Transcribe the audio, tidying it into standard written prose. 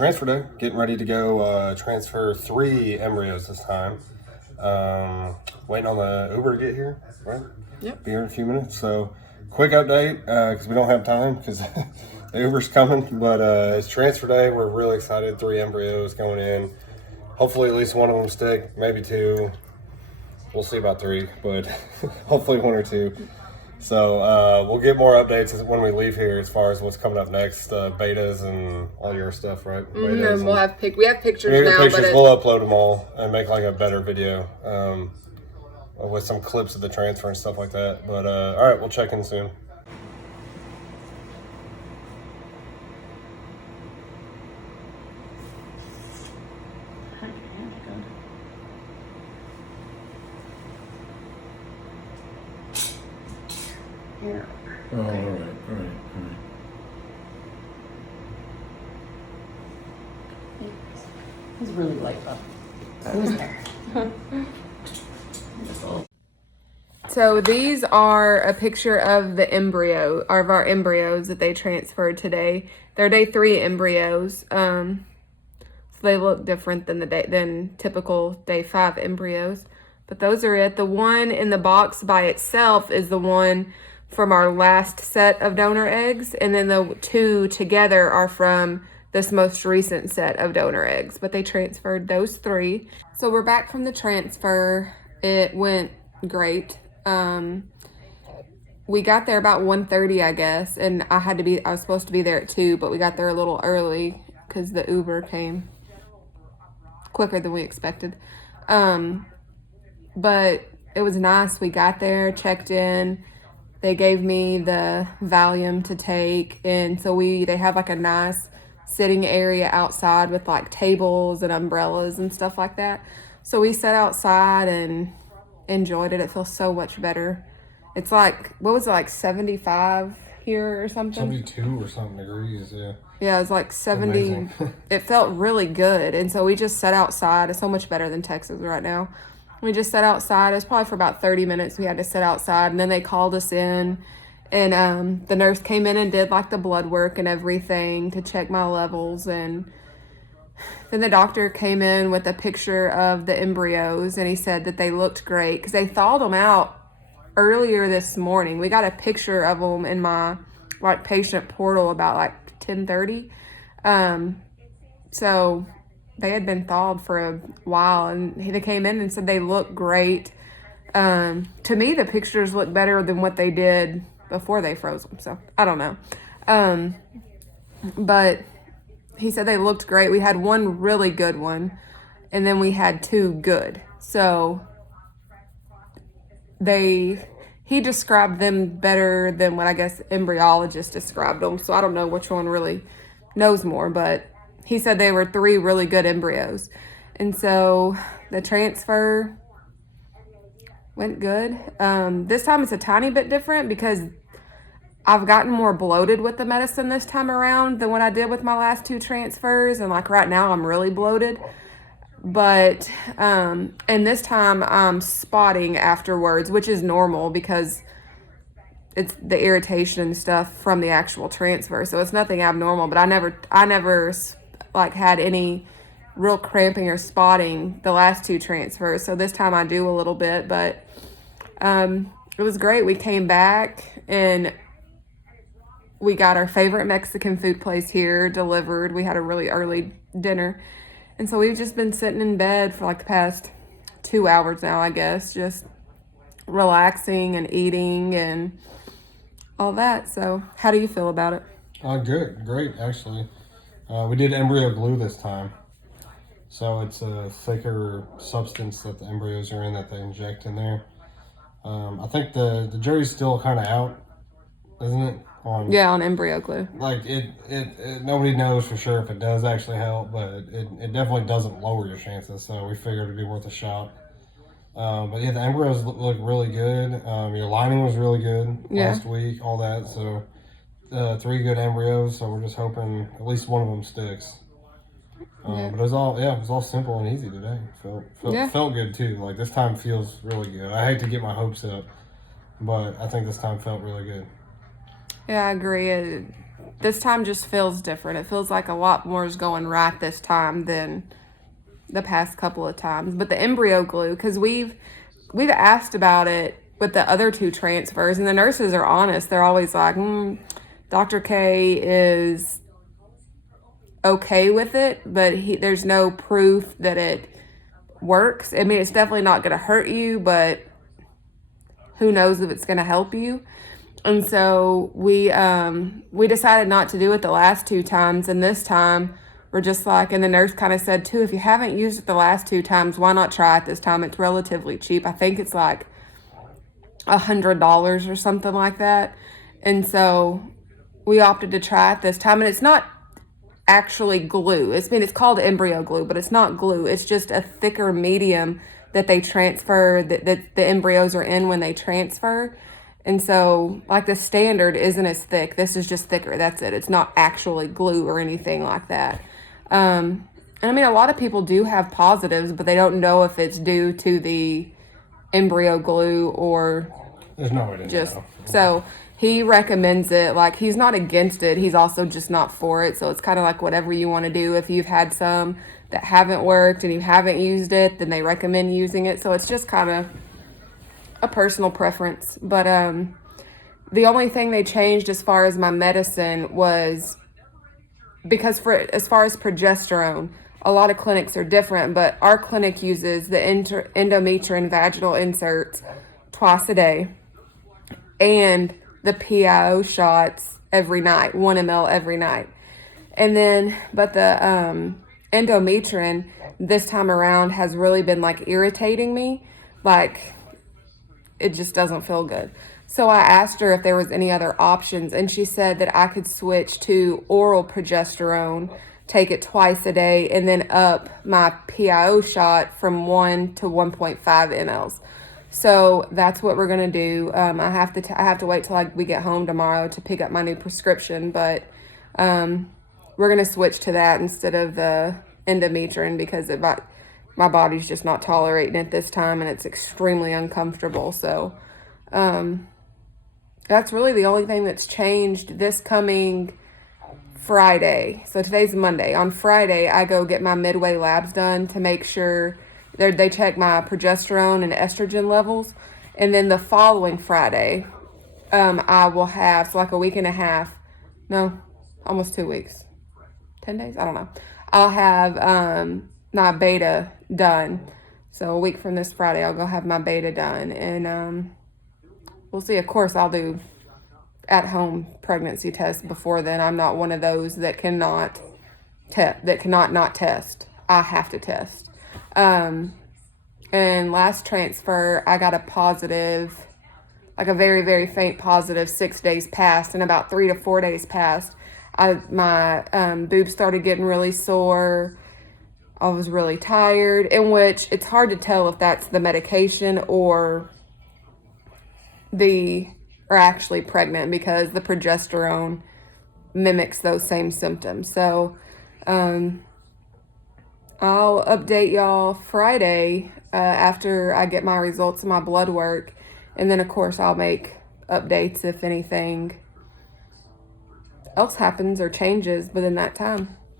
transfer day. Getting ready to go transfer 3 embryos this time. Waiting on the Uber to get here, right? Yep. Be here in a few minutes. So, quick update because we don't have time because the Uber's coming. But it's transfer day. We're really excited. 3 embryos going in. Hopefully, at least one of them stick. Maybe 2. We'll see about 3, but hopefully 1 or 2. So we'll get more updates when we leave here as far as what's coming up next, betas and all your stuff, right? And we'll have we have pictures now. Pictures. We'll upload them all and make like a better video with some clips of the transfer and stuff like that. But all right, we'll check in soon. Here. Oh, all right. He's really light up. So these are a picture of the embryo, of our embryos that they transferred today. They're day 3 embryos. So they look different than typical day 5 embryos. But those are it. The one in the box by itself is the one from our last set of donor eggs, and then the 2 together are from this most recent set of donor eggs, but they transferred those 3. So we're back from the transfer. It went great. We got there about 1:30, I guess, and I was supposed to be there at 2, but we got there a little early because the Uber came quicker than we expected. But it was nice. We got there, checked in. They gave me the Valium to take, and so they have like a nice sitting area outside with like tables and umbrellas and stuff like that. So we sat outside and enjoyed it. It feels so much better. It's like, what was it, like 75 here or something? 72 or something degrees, yeah. Yeah, it was like 70. It felt really good. And so we just sat outside. It's so much better than Texas right now. We just sat outside. It was probably for about 30 minutes we had to sit outside. And then they called us in. And the nurse came in and did like the blood work and everything to check my levels. And then the doctor came in with a picture of the embryos. And he said that they looked great because they thawed them out earlier this morning. We got a picture of them in my like patient portal about like 10:30. So they had been thawed for a while, and they came in and said they look great. To me, the pictures look better than what they did before they froze them. So I don't know. But he said they looked great. We had 1 really good one, and then we had 2 good. So he described them better than what I guess embryologists described them. So I don't know which one really knows more, but he said they were 3 really good embryos. And so the transfer went good. This time it's a tiny bit different because I've gotten more bloated with the medicine this time around than what I did with my last 2 transfers. And like right now I'm really bloated. But, and this time I'm spotting afterwards, which is normal because it's the irritation and stuff from the actual transfer. So it's nothing abnormal, but I never like had any real cramping or spotting the last 2 transfers. So this time I do a little bit, but it was great. We came back and we got our favorite Mexican food place here delivered. We had a really early dinner. And so we've just been sitting in bed for like the past 2 hours now, I guess, just relaxing and eating and all that. So how do you feel about it? Good. Great, actually. We did embryo glue this time. So it's a thicker substance that the embryos are in that they inject in there. I think the jury's still kind of out, isn't it? On embryo glue. Like it nobody knows for sure if it does actually help, but it definitely doesn't lower your chances. So we figured it'd be worth a shot. But yeah, the embryos look really good. Your lining was really good last week, all that. So 3 good embryos. So we're just hoping at least one of them sticks. But it was all simple and easy today. Felt good too. Like this time feels really good. I hate to get my hopes up, but I think this time felt really good. Yeah, I agree. this time just feels different. It feels like a lot more is going right this time than the past couple of times. But the embryo glue, because we've asked about it with the other 2 transfers, and the nurses are honest. They're always like, Dr. K is okay with it, but there's no proof that it works. I mean, it's definitely not going to hurt you, but who knows if it's going to help you. And so we decided not to do it the last 2 times, and this time we're just like, and the nurse kind of said too, if you haven't used it the last 2 times, why not try it this time? It's relatively cheap. I think it's like $100 or something like that. And so we opted to try it this time, and it's not actually glue. It's called embryo glue, but it's not glue. It's just a thicker medium that they transfer, that the embryos are in when they transfer. And so, like, the standard isn't as thick. This is just thicker. That's it. It's not actually glue or anything like that. And I mean, a lot of people do have positives, but they don't know if it's due to the embryo glue or there's no way to just know. So he recommends it. Like, he's not against it. He's also just not for it. So it's kind of like whatever you want to do. If you've had some that haven't worked and you haven't used it, then they recommend using it. So it's just kind of a personal preference. But the only thing they changed as far as my medicine was, because as far as progesterone, a lot of clinics are different, but our clinic uses the endometrium vaginal inserts twice a day and the PIO shots every night, 1 ml every night. And then, but the endometrium this time around has really been like irritating me. Like, it just doesn't feel good. So I asked her if there was any other options, and she said that I could switch to oral progesterone, take it twice a day, and then up my PIO shot from 1 to 1.5 mLs. So that's what we're gonna do. I have to wait till we get home tomorrow to pick up my new prescription, but we're gonna switch to that instead of the endometrium because my body's just not tolerating it this time, and it's extremely uncomfortable. So that's really the only thing that's changed this coming Friday. So today's Monday. On Friday, I go get my midway labs done to make sure they check my progesterone and estrogen levels. And then the following Friday, I will have, so like a week and a half, no, almost 2 weeks, 10 days, I don't know. I'll have my beta done. So a week from this Friday, I'll go have my beta done. And we'll see. Of course, I'll do at-home pregnancy tests before then. I'm not one of those that cannot not test. I have to test. And last transfer, I got a positive, like a very, very faint positive 6 days past, and about 3 to 4 days past, my boobs started getting really sore. I was really tired, in which it's hard to tell if that's the medication or actually pregnant, because the progesterone mimics those same symptoms. So I'll update y'all Friday after I get my results of my blood work, and then of course I'll make updates if anything else happens or changes within that time.